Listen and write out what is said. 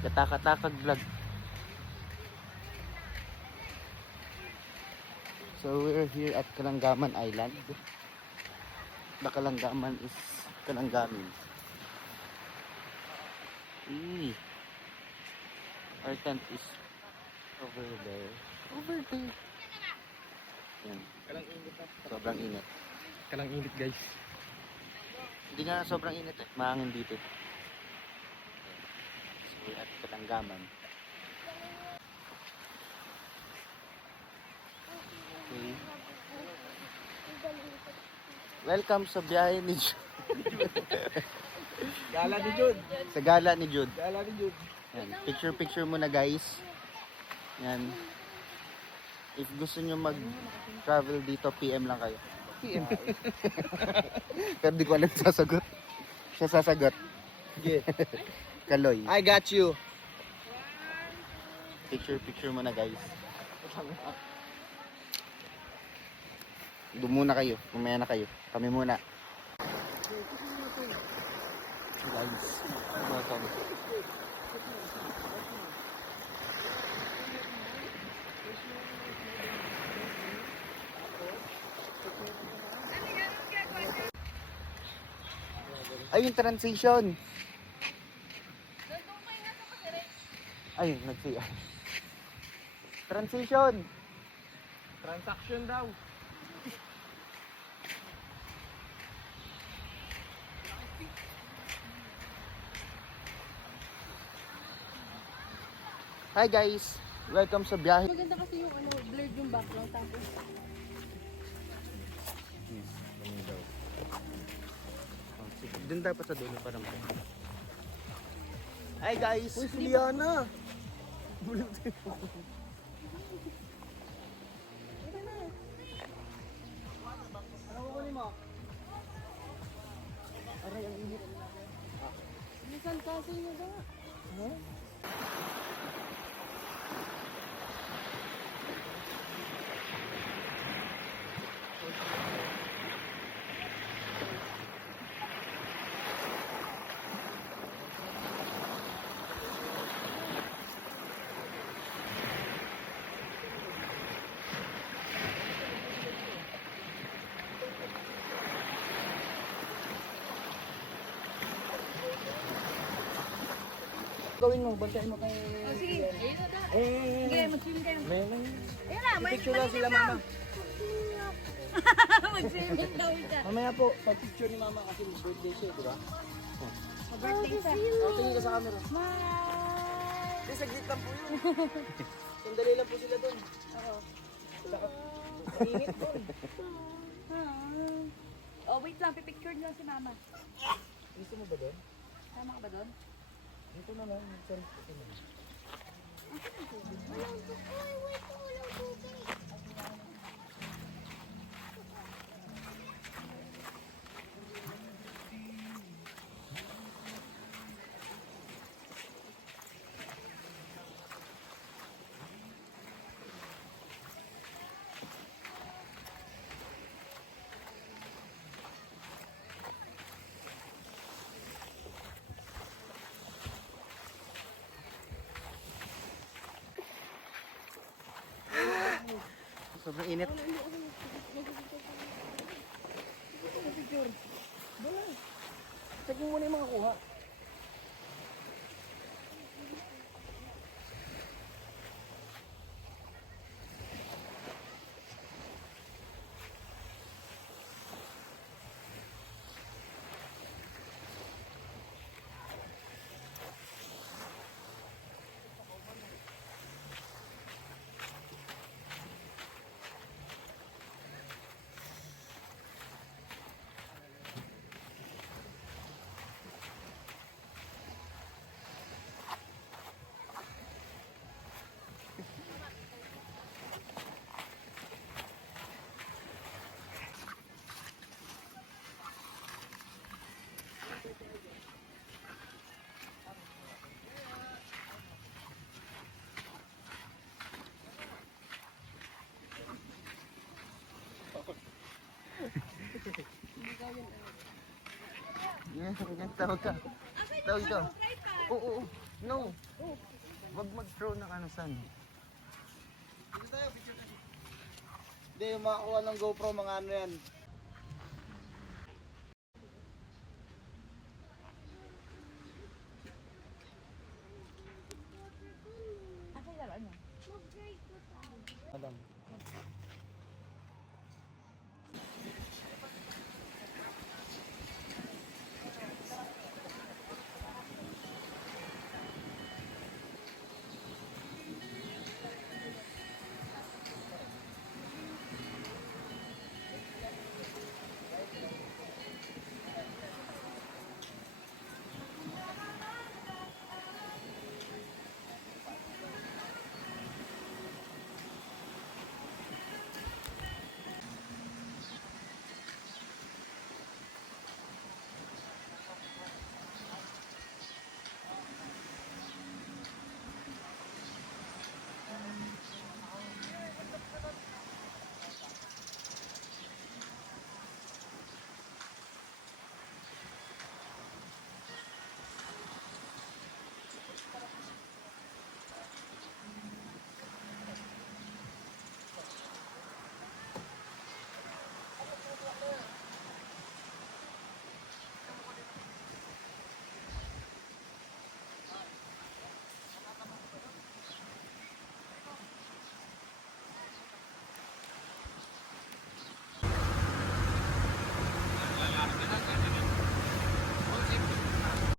Kataka-takag vlog. So we're here at Kalangaman Island. The Kalangaman is Kalangamin. Our tent is over there. Over there. Yan. Kalang init na. Sobrang init. Kalang init guys. Hindi nga sobrang init eh. Mahangin dito. So we're at Kalangaman. Okay. Welcome sa biyahe ni Jude. Gala ni Jude. Sa gala ni Jude. Gala ni Jude. Yan. Picture muna guys. Yan. If gusto nyo mag-travel dito, PM lang kayo. PM. Pero di ko alam sasagot. Siya sasagot. Sige. Kaloy. I got you. Picture muna guys. Doon muna kayo. Mamaya na kayo. Kami muna. Guys. Welcome. Ay, yung transition. Ay, nagsiya. Transition. Transaction daw. Hi guys. Welcome sa biyahe. Maganda kasi yung blurred yung background tapos. Doon dapat sa dulo para naman. Hi guys. Uy, si Liana. Ano kukunin mo? Aray, ang init. Minsan kasi na ba? Huh? Gawin mo, bantayan mo kay... Oh, sige. Ayun na da. Eh, Sige, mag-swimming kayo. may Ayun na, may picture lang sila mama. Mag-swimming daw siya. Mamaya po, pag-picture ni mama kasi birthday siya, di ba? Mag-birthday siya. Oh, tingin ka sa camera. Smile! Kasi saglit lang po yun. Sandali lang po sila doon. Oo. Mainit doon. Oh, wait lang. Pipicture lang si mama. Gusto mo ba doon? Tama ka ba doon? Dito na lang. Ito na. Sobrang init. Picture. Wala. Check mo muna yung mga kuha. Yan, tawag ka. Tawag ka. Oo, oo. No. Wag mag-throw ng ano san. Hindi, yung makakuha ng GoPro, mga ano yan. Asa yung laro niya? Alam.